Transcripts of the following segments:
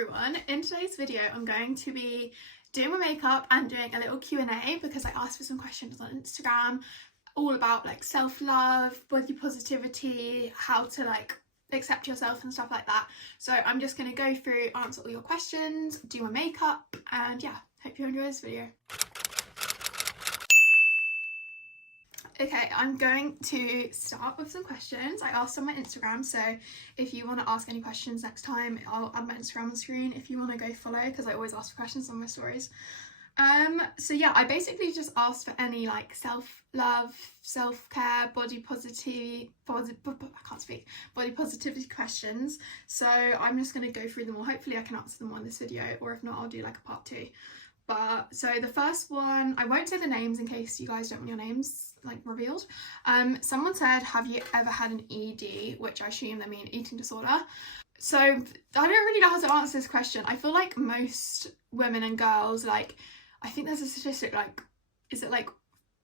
everyone, in today's video I'm going to be doing my makeup and doing a little Q&A because I asked for some questions on Instagram all about like self-love, body positivity, how to like accept yourself and stuff like that. So I'm just going to go through, answer all your questions, do my makeup, and yeah, hope you enjoy this video. Okay, I'm going to start with some questions I asked on my Instagram, so if you want to ask any questions next time, I'll add my Instagram on the screen if you want to go follow, because I always ask for questions on my stories. So yeah, I basically just asked for any like self-love, self-care, body positivity questions. So I'm just going to go through them all. Hopefully I can answer them all in this video, or if not, I'll do like a part 2. But so the first one, I won't say the names in case you guys don't want your names like revealed. Someone said, have you ever had an ED, which I assume they mean eating disorder. So I don't really know how to answer this question. I feel like most women and girls, like, I think there's a statistic like, is it like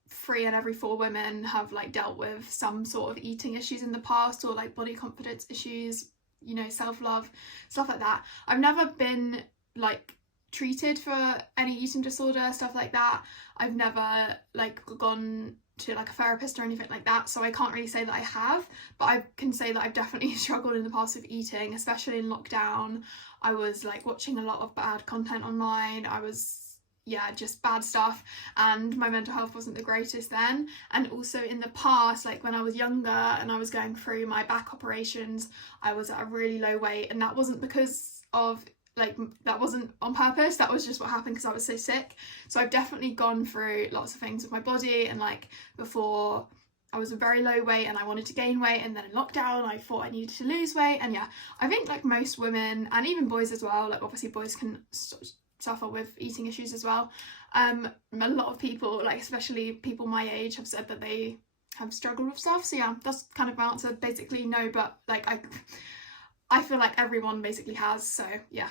3 in every 4 women have like dealt with some sort of eating issues in the past, or like body confidence issues, you know, self-love, stuff like that. I've never been like treated for any eating disorder, stuff like that. I've never like gone to like a therapist or anything like that, so I can't really say that I have, but I can say that I've definitely struggled in the past with eating, especially in lockdown. I was like watching a lot of bad content online. I was, yeah, just bad stuff, and my mental health wasn't the greatest then. And also in the past, like when I was younger and I was going through my back operations, I was at a really low weight, and that wasn't because of like, that wasn't on purpose, that was just what happened because I was so sick. So I've definitely gone through lots of things with my body, and like before I was a very low weight and I wanted to gain weight, and then in lockdown I thought I needed to lose weight. And yeah, I think like most women, and even boys as well, like obviously boys can suffer with eating issues as well. A lot of people, like especially people my age, have said that they have struggled with stuff. So yeah, that's kind of my answer. Basically no, but like I feel like everyone basically has, so yeah.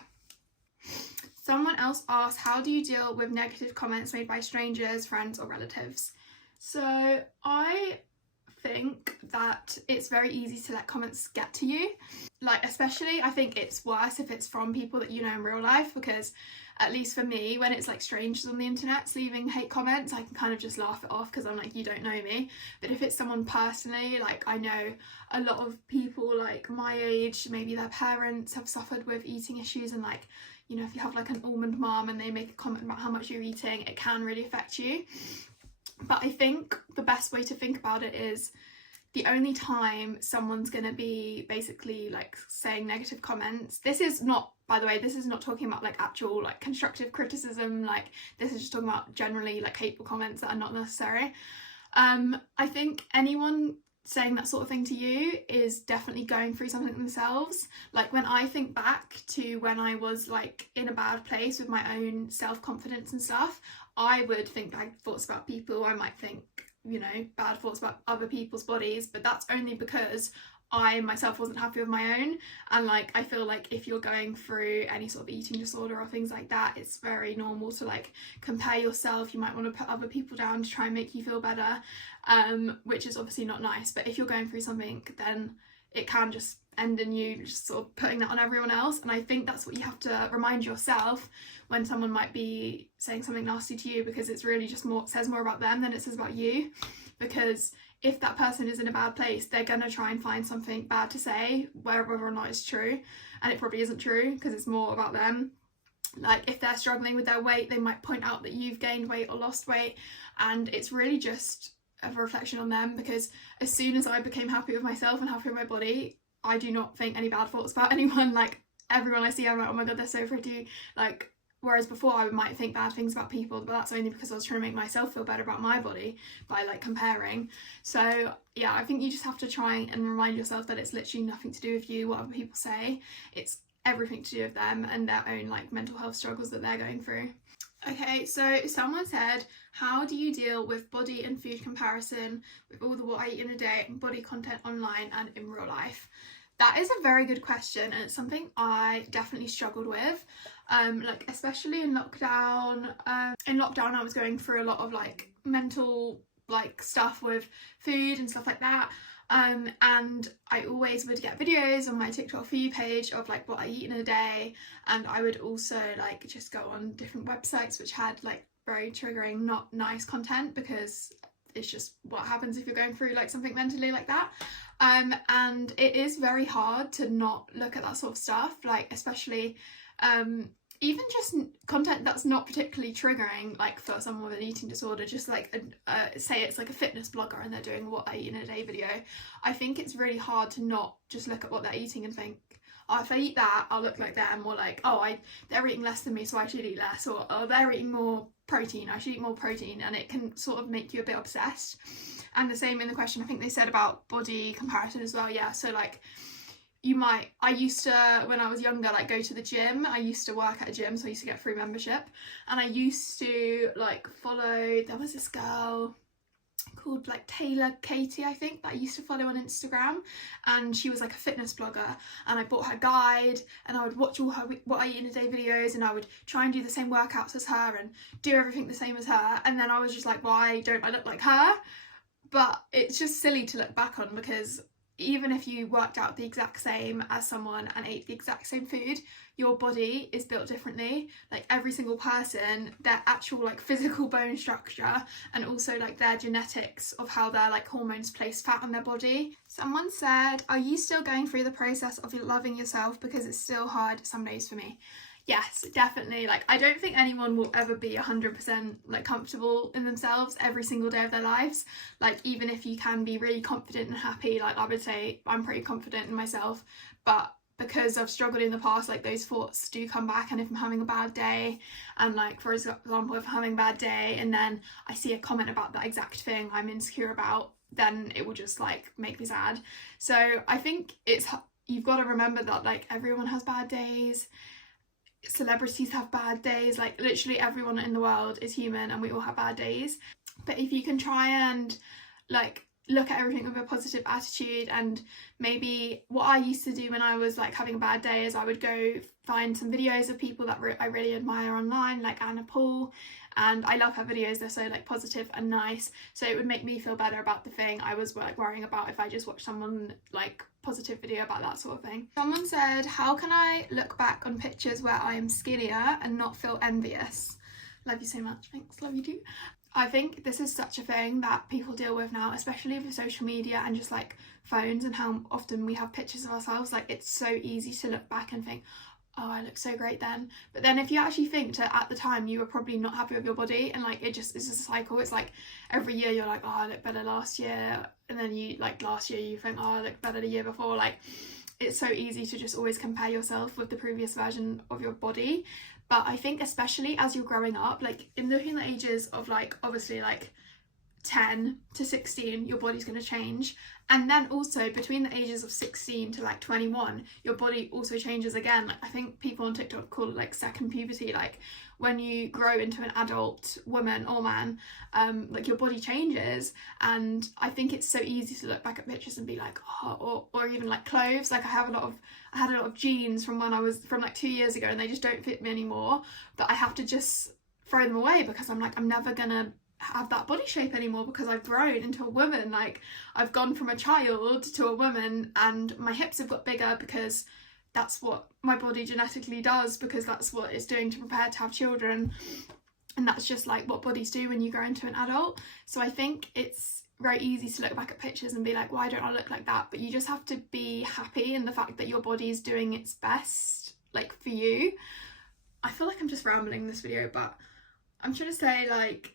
Someone else asked, how do you deal with negative comments made by strangers, friends or relatives? So I think that it's very easy to let comments get to you. Like especially I think it's worse if it's from people that you know in real life, because at least for me, when it's like strangers on the internet leaving hate comments, I can kind of just laugh it off because I'm like, you don't know me. But if it's someone personally, like I know a lot of people like my age, maybe their parents have suffered with eating issues, and like, you know, if you have like an almond mom and they make a comment about how much you're eating, it can really affect you. But I think the best way to think about it is the only time someone's going to be basically like saying negative comments, this is not, by the way, this is not talking about like actual like constructive criticism, like this is just talking about generally like hateful comments that are not necessary. I think anyone saying that sort of thing to you is definitely going through something themselves. Like when I think back to when I was like in a bad place with my own self-confidence and stuff, I would think bad thoughts about people. I might think, you know, bad thoughts about other people's bodies, but that's only because I myself wasn't happy with my own. And like I feel like if you're going through any sort of eating disorder or things like that, it's very normal to like compare yourself. You might want to put other people down to try and make you feel better, which is obviously not nice. But if you're going through something, then it can just end in you just sort of putting that on everyone else. And I think that's what you have to remind yourself when someone might be saying something nasty to you, because it's really just says more about them than it says about you. Because if that person is in a bad place, they're going to try and find something bad to say, whether or not it's true. And it probably isn't true because it's more about them. Like if they're struggling with their weight, they might point out that you've gained weight or lost weight, and it's really just a reflection on them. Because as soon as I became happy with myself and happy with my body, I do not think any bad thoughts about anyone. Like everyone I see, I'm like, oh my god, they're so pretty. Like, whereas before I might think bad things about people, but that's only because I was trying to make myself feel better about my body by like comparing. So yeah, I think you just have to try and remind yourself that it's literally nothing to do with you, what other people say. It's everything to do with them and their own like mental health struggles that they're going through. Okay, so someone said, how do you deal with body and food comparison with all the what I eat in a day and body content online and in real life? That is a very good question, and it's something I definitely struggled with, like especially in lockdown. In lockdown I was going through a lot of like mental like stuff with food and stuff like that. And I always would get videos on my TikTok For You page of like what I eat in a day, and I would also like just go on different websites which had like very triggering, not nice content, because it's just what happens if you're going through like something mentally like that. And it is very hard to not look at that sort of stuff, like especially even just content that's not particularly triggering, like for someone with an eating disorder, just like say it's like a fitness blogger and they're doing what I eat in a day video. I think it's really hard to not just look at what they're eating and think, oh, if I eat that, I'll look like them, or like, oh, they're eating less than me, so I should eat less, or oh, they're eating more protein, I should eat more protein, and it can sort of make you a bit obsessed. And the same in the question, I think they said about body comparison as well. Yeah, so like I used to, when I was younger, like go to the gym. I used to work at a gym, so I used to get free membership, and I used to like follow, there was this girl called like Taylor Katie, I think, that I used to follow on Instagram, and she was like a fitness blogger, and I bought her guide and I would watch all her what I eat in a day videos, and I would try and do the same workouts as her and do everything the same as her, and then I was just like, why don't I look like her? But it's just silly to look back on, because even if you worked out the exact same as someone and ate the exact same food, your body is built differently. Like every single person, their actual like physical bone structure, and also like their genetics of how their like hormones place fat on their body. Someone said, are you still going through the process of loving yourself, because it's still hard some days for me? Yes, definitely. Like I don't think anyone will ever be 100% like comfortable in themselves every single day of their lives. Like even if you can be really confident and happy, like I would say I'm pretty confident in myself, but because I've struggled in the past, like those thoughts do come back. And if I'm having a bad day, and like for example, if I'm having a bad day and then I see a comment about that exact thing I'm insecure about, then it will just like make me sad. So I think you've got to remember that like everyone has bad days. Celebrities have bad days, like literally everyone in the world is human and we all have bad days. But if you can try and like look at everything with a positive attitude, and maybe what I used to do when I was like having a bad day is I would go find some videos of people that I really admire online, like Anna Paul, and I love her videos. They're so like positive and nice, so it would make me feel better about the thing I was like worrying about if I just watched someone like positive video about that sort of thing. Someone said, how can I look back on pictures where I am skinnier and not feel envious? Love you so much. Thanks. Love you too. I think this is such a thing that people deal with now, especially with social media and just like phones, and how often we have pictures of ourselves. Like it's so easy to look back and think, oh, I look so great then. But then if you actually think at the time you were probably not happy with your body, and like it's just a cycle. It's like every year you're like, oh, I look better last year, and then you like last year you think, oh, I look better the year before. Like it's so easy to just always compare yourself with the previous version of your body. But I think especially as you're growing up, like in the ages of like obviously like 10 to 16, your body's going to change, and then also between the ages of 16 to like 21, your body also changes again. Like I think people on TikTok call it like second puberty, like when you grow into an adult woman or man, like your body changes. And I think it's so easy to look back at pictures and be like, oh, or even like clothes. Like I had a lot of jeans from like 2 years ago, and they just don't fit me anymore, but I have to just throw them away because I'm like, I'm never gonna have that body shape anymore because I've grown into a woman. Like I've gone from a child to a woman, and my hips have got bigger because that's what my body genetically does, because that's what it's doing to prepare to have children, and that's just like what bodies do when you grow into an adult. So I think it's very easy to look back at pictures and be like, why don't I look like that? But you just have to be happy in the fact that your body is doing its best, like for you. I feel like I'm just rambling in this video, but I'm trying to say, like,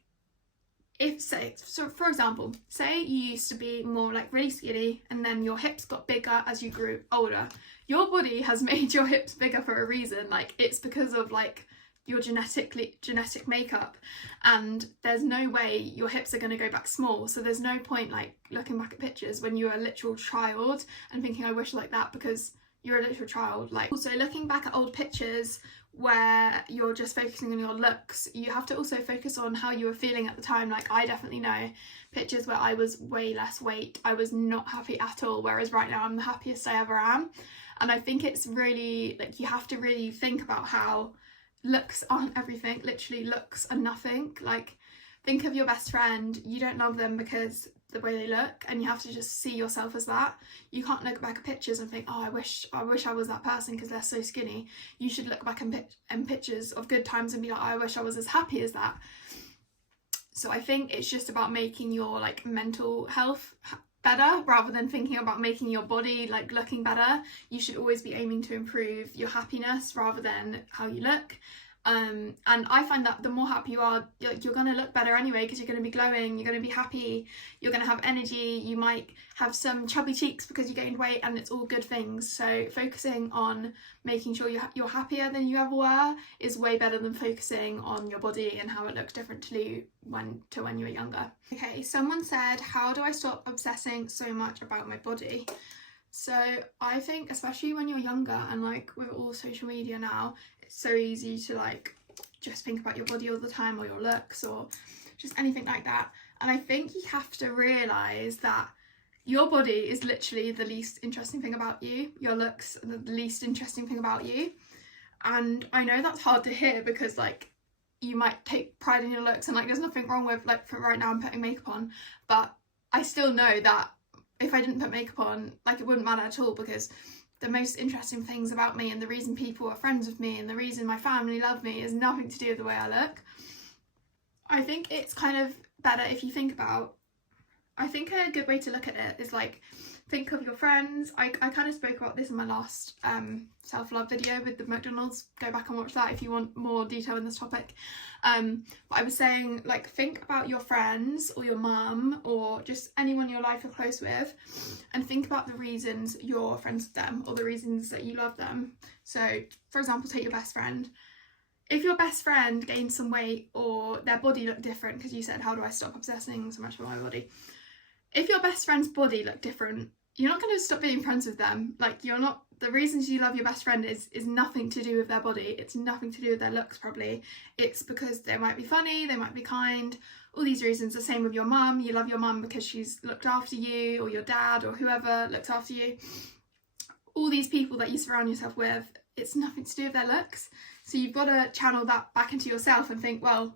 so for example, say you used to be more like really skinny and then your hips got bigger as you grew older. Your body has made your hips bigger for a reason. Like it's because of like your genetic makeup, and there's no way your hips are going to go back small. So there's no point like looking back at pictures when you're a literal child and thinking I wish like that, because you're a literal child. Like also looking back at old pictures where you're just focusing on your looks, you have to also focus on how you were feeling at the time. Like I definitely know pictures where I was way less weight, I was not happy at all, whereas right now I'm the happiest I ever am. And I think it's really like you have to really think about how looks aren't everything. Literally looks are nothing. Like think of your best friend, you don't love them because the way they look, and you have to just see yourself as that. You can't look back at pictures and think, oh, I wish I was that person because they're so skinny. You should look back in pictures of good times and be like, oh, I wish I was as happy as that. So I think it's just about making your like mental health better rather than thinking about making your body like looking better. You should always be aiming to improve your happiness rather than how you look. And I find that the more happy you are, you're going to look better anyway, because you're going to be glowing, you're going to be happy, you're going to have energy, you might have some chubby cheeks because you gained weight, and it's all good things. So focusing on making sure you're happier than you ever were is way better than focusing on your body and how it looks different to when you were younger. Okay, someone said, how do I stop obsessing so much about my body? So I think especially when you're younger, and like with all social media now, it's so easy to like just think about your body all the time, or your looks, or just anything like that. And I think you have to realise that your body is literally the least interesting thing about you. Your looks are the least interesting thing about you. And I know that's hard to hear, because like you might take pride in your looks, and like there's nothing wrong with, like, for right now I'm putting makeup on, but I still know that if I didn't put makeup on, like, it wouldn't matter at all, because the most interesting things about me, and the reason people are friends with me, and the reason my family love me, is nothing to do with the way I look. I think it's kind of better if you think about, I think a good way to look at it is like, think of your friends. I kind of spoke about this in my last self-love video with the McDonald's. Go back and watch that if you want more detail in this topic. But I was saying, like, think about your friends or your mum or just anyone in your life you're close with, and think about the reasons you're friends with them or the reasons that you love them. So, for example, take your best friend. If your best friend gained some weight or their body looked different, because you said, how do I stop obsessing so much about my body? If your best friend's body looked different, you're not going to stop being friends with them. Like, you're not, the reasons you love your best friend is nothing to do with their body. It's nothing to do with their looks, probably. It's because they might be funny, they might be kind, all these reasons. The same with your mum. You love your mum because she's looked after you, or your dad, or whoever looks after you. All these people that you surround yourself with, it's nothing to do with their looks. So you've got to channel that back into yourself and think, well,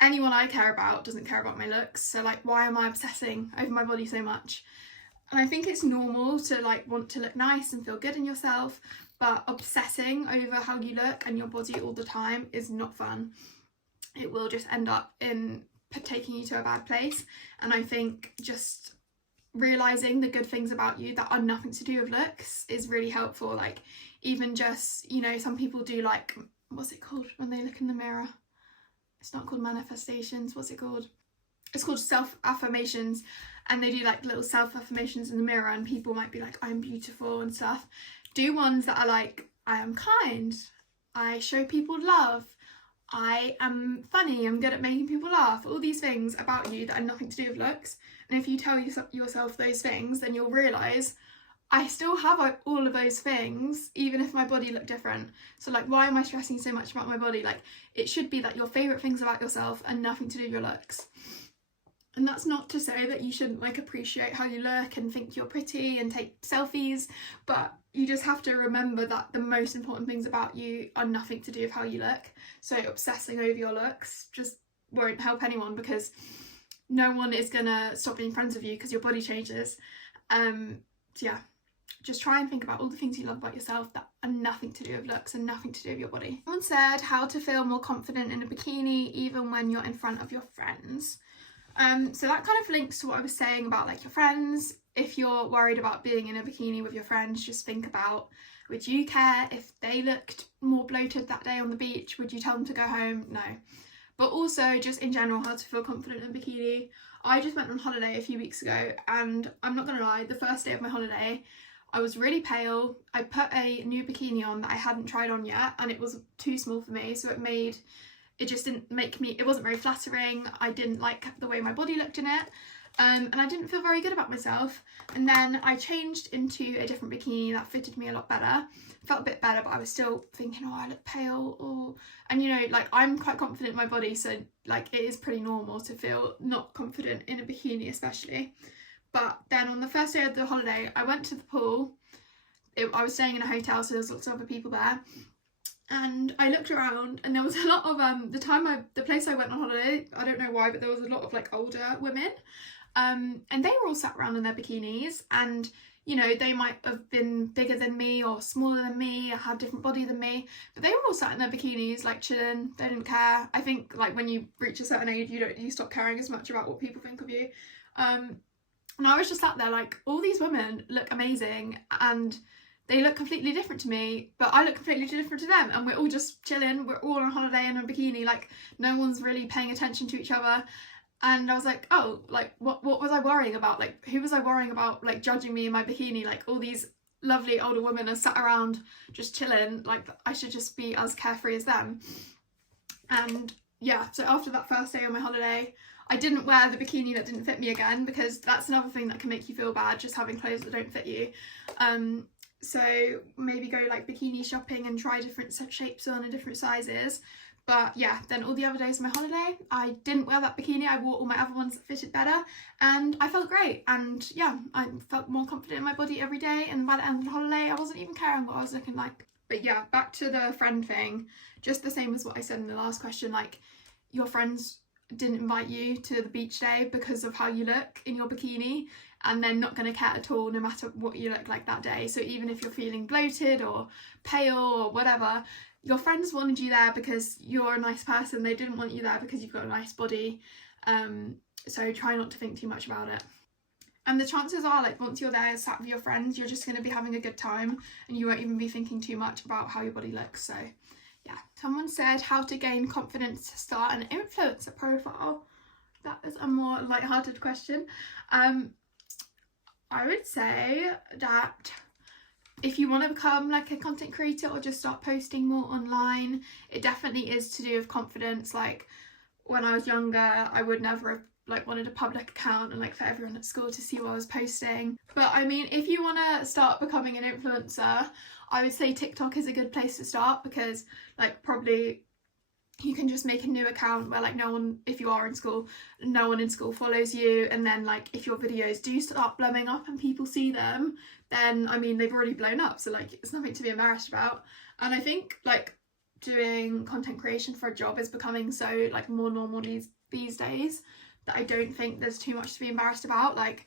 anyone I care about doesn't care about my looks, so like, why am I obsessing over my body so much? And I think it's normal to like want to look nice and feel good in yourself, but obsessing over how you look and your body all the time is not fun. It will just end up in taking you to a bad place. And I think just realising the good things about you that are nothing to do with looks is really helpful. Like, even just, you know, some people do, like, what's it called when they look in the mirror? It's not called manifestations, what's it called? It's called self-affirmations, and they do like little self-affirmations in the mirror, and people might be like, I'm beautiful and stuff. Do ones that are like, I am kind, I show people love, I am funny, I'm good at making people laugh, all these things about you that are nothing to do with looks. And if you tell yourself those things, then you'll realise, I still have all of those things, even if my body looked different. So like, why am I stressing so much about my body? Like, it should be that your favourite things about yourself are nothing to do with your looks. And that's not to say that you shouldn't like appreciate how you look and think you're pretty and take selfies, but you just have to remember that the most important things about you are nothing to do with how you look. So obsessing over your looks just won't help anyone, because no one is gonna stop being friends with you because your body changes. So yeah, just try and think about all the things you love about yourself that are nothing to do with looks and nothing to do with your body. Someone said how to feel more confident in a bikini even when you're in front of your friends. So that kind of links to what I was saying about like your friends. If you're worried about being in a bikini with your friends, just think about, would you care if they looked more bloated that day on the beach? Would you tell them to go home? No. But also just in general, how to feel confident in a bikini. I just went on holiday a few weeks ago, and I'm not gonna lie, the first day of my holiday, I was really pale. I put a new bikini on that I hadn't tried on yet, and it was too small for me, so it just didn't make me, it wasn't very flattering. I didn't like the way my body looked in it, and I didn't feel very good about myself. And then I changed into a different bikini that fitted me a lot better. Felt a bit better, but I was still thinking, oh, I look pale. And you know, like, I'm quite confident in my body, so like, it is pretty normal to feel not confident in a bikini especially. But then on the first day of the holiday, I went to the pool. I was staying in a hotel, so there's lots of other people there. And I looked around, and there was a lot of the place I went on holiday, I don't know why, but there was a lot of like older women, and they were all sat around in their bikinis, and you know, they might have been bigger than me or smaller than me or had different body than me, but they were all sat in their bikinis, like chilling. They didn't care. I think like when you reach a certain age, you stop caring as much about what people think of you. And I was just sat there like, all these women look amazing and they look completely different to me, but I look completely different to them, and we're all just chilling. We're all on holiday in a bikini, like no one's really paying attention to each other. And I was like, oh, like what was I worrying about? Like who was I worrying about like judging me in my bikini? Like all these lovely older women are sat around just chilling, like I should just be as carefree as them. And yeah, so after that first day on my holiday, I didn't wear the bikini that didn't fit me again, because that's another thing that can make you feel bad, just having clothes that don't fit you. So maybe go like bikini shopping and try different shapes on and different sizes. But yeah, then all the other days of my holiday, I didn't wear that bikini. I wore all my other ones that fitted better, and I felt great. And yeah, I felt more confident in my body every day. And by the end of the holiday, I wasn't even caring what I was looking like. But yeah, back to the friend thing, just the same as what I said in the last question, like your friends didn't invite you to the beach day because of how you look in your bikini, and they're not going to care at all no matter what you look like that day. So even if you're feeling bloated or pale or whatever, your friends wanted you there because you're a nice person. They didn't want you there because you've got a nice body. So try not to think too much about it. And the chances are, like, once you're there sat with your friends, you're just going to be having a good time and you won't even be thinking too much about how your body looks. So yeah. Someone said how to gain confidence to start an influencer profile. That is a more light-hearted question. I would say that if you want to become like a content creator or just start posting more online, it definitely is to do with confidence. Like when I was younger, I would never have like wanted a public account and like for everyone at school to see what I was posting. But I mean, if you want to start becoming an influencer, I would say TikTok is a good place to start, because like probably you can just make a new account where like no one, if you are in school, no one in school follows you, and then like if your videos do start blowing up and people see them, then I mean they've already blown up, so like it's nothing to be embarrassed about. And I think like doing content creation for a job is becoming so like more normal these days that I don't think there's too much to be embarrassed about. Like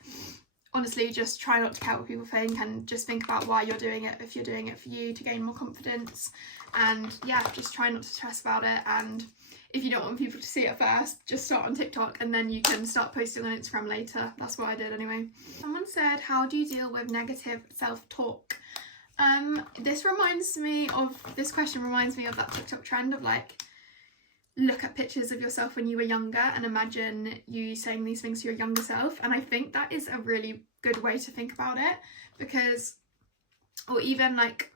honestly, just try not to care what people think, and just think about why you're doing it, if you're doing it for you to gain more confidence. And yeah, just try not to stress about it. And if you don't want people to see it first, just start on TikTok and then you can start posting on Instagram later. That's what I did anyway. Someone said, how do you deal with negative self-talk? This question reminds me of that TikTok trend of like, look at pictures of yourself when you were younger and imagine you saying these things to your younger self. And I think that is a really good way to think about it, because, or even like,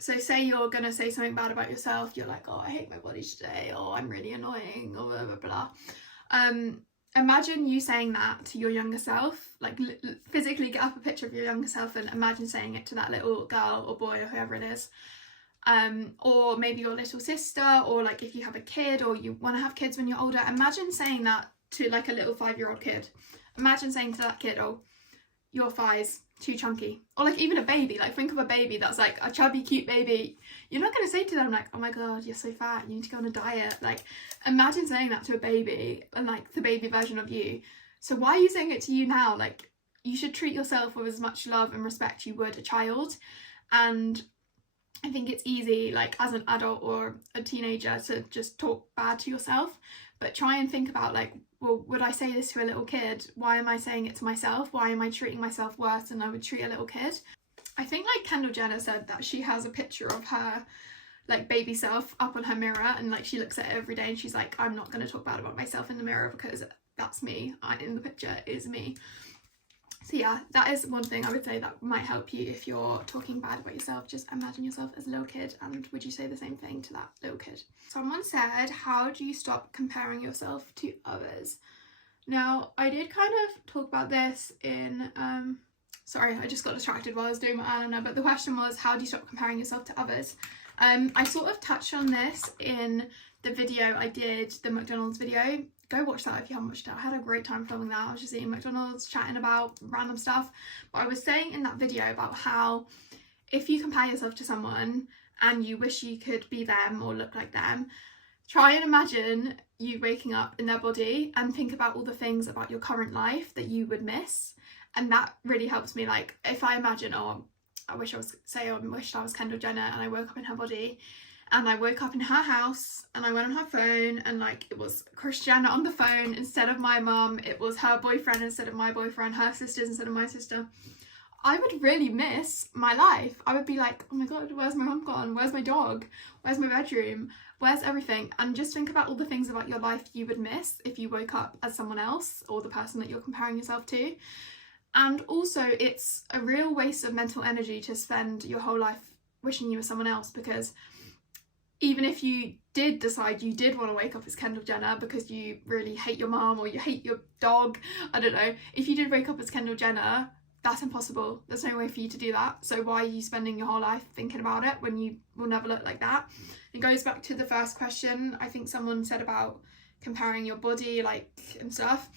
so say you're gonna say something bad about yourself, you're like, oh, I hate my body today, or I'm really annoying, or blah blah blah. Imagine you saying that to your younger self, like physically get up a picture of your younger self and imagine saying it to that little girl or boy or whoever it is. Or maybe your little sister, or like if you have a kid or you want to have kids when you're older, imagine saying that to like a little 5-year-old kid. Imagine saying to that kid, oh, your thighs too chunky. Or like even a baby, like think of a baby that's like a chubby cute baby. You're not going to say to them like, oh my god, you're so fat, you need to go on a diet. Like imagine saying that to a baby, and like the baby version of you. So why are you saying it to you now? Like you should treat yourself with as much love and respect you would a child. And I think it's easy, like as an adult or a teenager, to just talk bad to yourself, but try and think about like, well, would I say this to a little kid? Why am I saying it to myself? Why am I treating myself worse than I would treat a little kid? I think like Kendall Jenner said that she has a picture of her like baby self up on her mirror, and like she looks at it every day and she's like, I'm not going to talk bad about myself in the mirror because that's me. In the picture is me. So yeah, that is one thing I would say that might help you if you're talking bad about yourself. Just imagine yourself as a little kid, and would you say the same thing to that little kid? Someone said, how do you stop comparing yourself to others? Now, I did kind of talk about this in, sorry, I just got distracted while I was doing my eyeliner, but the question was, how do you stop comparing yourself to others? I sort of touched on this in the video I did, the McDonald's video. Go watch that if you haven't watched it. I had a great time filming that. I was just eating McDonald's, chatting about random stuff. But I was saying in that video about how if you compare yourself to someone and you wish you could be them or look like them, Try and imagine you waking up in their body and think about all the things about your current life that you would miss. And that really helps me. Like, if I imagine, oh, I wished I was Kendall Jenner, and I woke up in her body, and I woke up in her house, and I went on her phone, and like it was Kris Jenner on the phone instead of my mum, it was her boyfriend instead of my boyfriend, her sisters instead of my sister, I would really miss my life. I would be like, oh my god, where's my mum gone? Where's my dog? Where's my bedroom? Where's everything? And just think about all the things about your life you would miss if you woke up as someone else, or the person that you're comparing yourself to. And also, it's a real waste of mental energy to spend your whole life wishing you were someone else, because even if you did decide you did want to wake up as Kendall Jenner because you really hate your mom or you hate your dog, I don't know, if you did wake up as Kendall Jenner, that's impossible. There's no way for you to do that. So why are you spending your whole life thinking about it when you will never look like that? It goes back to the first question. I think someone said about comparing your body, like, and stuff.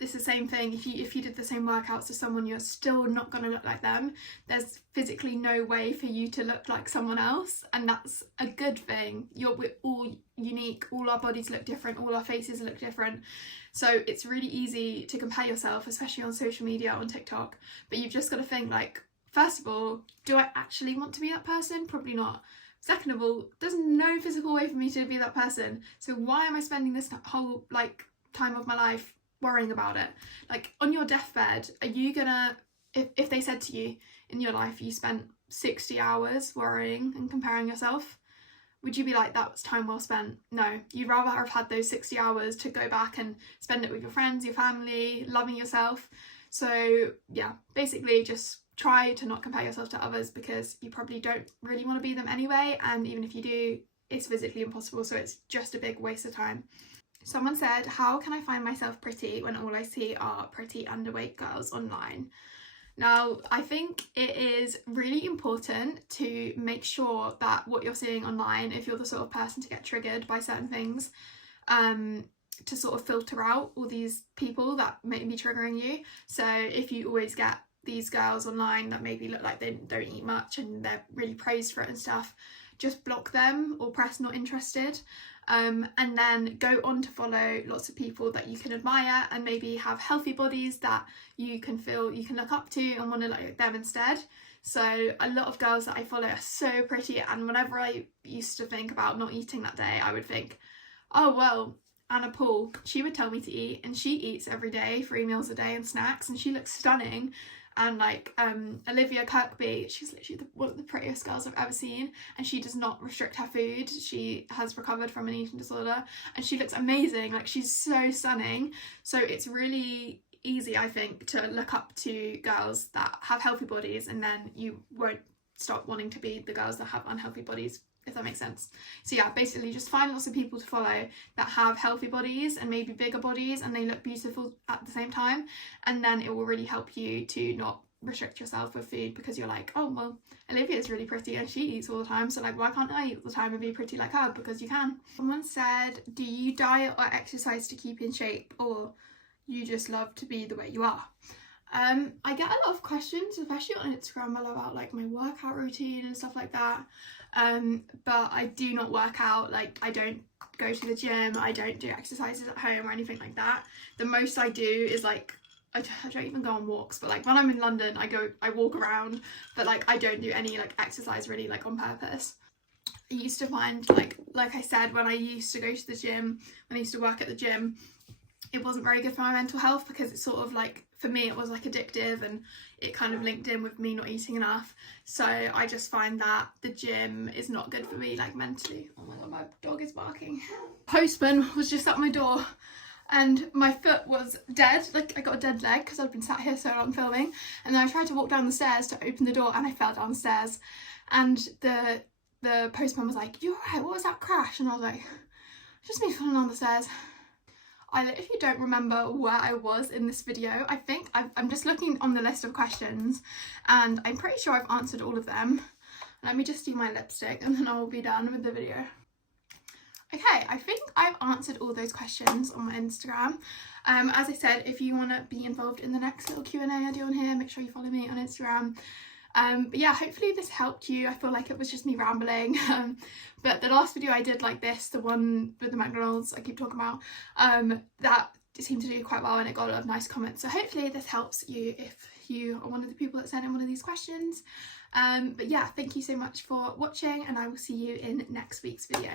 It's the same thing. If you did the same workouts as someone, you're still not going to look like them. There's physically no way for you to look like someone else, and that's a good thing. We're all unique. All our bodies look different. All our faces look different. So it's really easy to compare yourself, especially on social media, on TikTok. But you've just got to think, like, first of all, do I actually want to be that person? Probably not. Second of all, there's no physical way for me to be that person. So why am I spending this whole time of my life worrying about it? Like, on your deathbed, are you gonna, if they said to you in your life you spent 60 hours worrying and comparing yourself, would you be like, that was time well spent? No, you'd rather have had those 60 hours to go back and spend it with your friends, your family, loving yourself. So yeah, basically just try to not compare yourself to others, because you probably don't really want to be them anyway, and even if you do, it's physically impossible, so it's just a big waste of time. Someone said, how can I find myself pretty when all I see are pretty underweight girls online? Now, I think it is really important to make sure that what you're seeing online, if you're the sort of person to get triggered by certain things, to sort of filter out all these people that may be triggering you. So if you always get these girls online that maybe look like they don't eat much and they're really praised for it and stuff, just block them or press not interested. And then go on to follow lots of people that you can admire and maybe have healthy bodies that you can feel you can look up to and want to look like them instead. So a lot of girls that I follow are so pretty, and whenever I used to think about not eating that day, I would think, oh well, Anna Paul, she would tell me to eat, and she eats every day, 3 meals a day and snacks, and she looks stunning. And like Olivia Kirkby, she's literally one of the prettiest girls I've ever seen, and she does not restrict her food. She has recovered from an eating disorder and she looks amazing. Like, she's so stunning. So it's really easy, I think, to look up to girls that have healthy bodies, and then you won't stop wanting to be the girls that have unhealthy bodies, if that makes sense. So yeah, basically just find lots of people to follow that have healthy bodies and maybe bigger bodies, and they look beautiful at the same time, and then it will really help you to not restrict yourself with food, because you're like, oh well, Olivia's really pretty and she eats all the time, so like, why can't I eat all the time and be pretty like her? Because you can. Someone said, do you diet or exercise to keep in shape, or you just love to be the way you are? I get a lot of questions, especially on Instagram, about like my workout routine and stuff like that. But I do not work out. Like, I don't go to the gym, I don't do exercises at home or anything like that. The most I do is like, I don't even go on walks, but like when I'm in London, I walk around, but like I don't do any like exercise really, like on purpose. I used to find like I said, when I used to go to the gym, when I used to work at the gym, it wasn't very good for my mental health, because it's sort of like, for me it was like addictive, and it kind of linked in with me not eating enough. So I just find that the gym is not good for me, like mentally. Oh my god, my dog is barking. Postman was just at my door and my foot was dead. Like, I got a dead leg because I've been sat here so long filming, and then I tried to walk down the stairs to open the door and I fell down the stairs, and the postman was like, you alright, what was that crash? And I was like, just me falling down the stairs. I literally don't remember where I was in this video. I think I'm just looking on the list of questions and I'm pretty sure I've answered all of them. Let me just do my lipstick and then I will be done with the video. Okay, I think I've answered all those questions on my Instagram. As I said, if you want to be involved in the next little Q&A I do on here, make sure you follow me on Instagram. But yeah, hopefully this helped you. I feel like it was just me rambling, but the last video I did like this, the one with the McDonald's I keep talking about, that seemed to do quite well and it got a lot of nice comments. So hopefully this helps you if you are one of the people that sent in one of these questions. But yeah, thank you so much for watching, and I will see you in next week's video.